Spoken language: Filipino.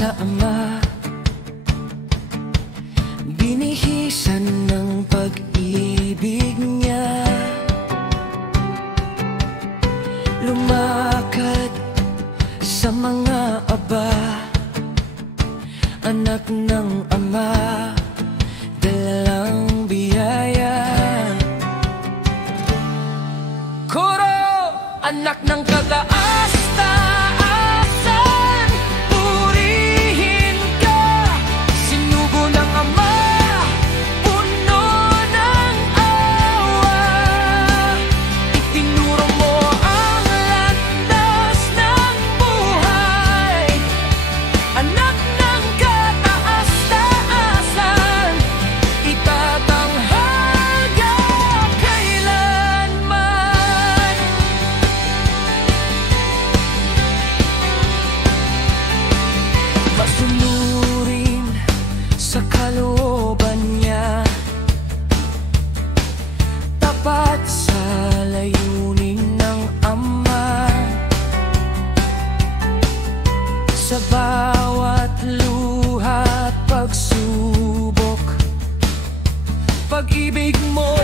sa Ama, binihisan ng pag-ibig niya. Lumakad sa mga aba, anak ng Ama, dalang biyaya. Koro, anak ng kataas-taasan, purihin ka, sinugo ng Ama, puno ng awa. Itinuro mo ang landas ng buhay, anak ng kataas-taasan, itatanghal ka kailanman. Masunurin sa kalooban niya, tapat sa layunin ng Ama. Sa bawat luha at pagsubok, pag-ibig mo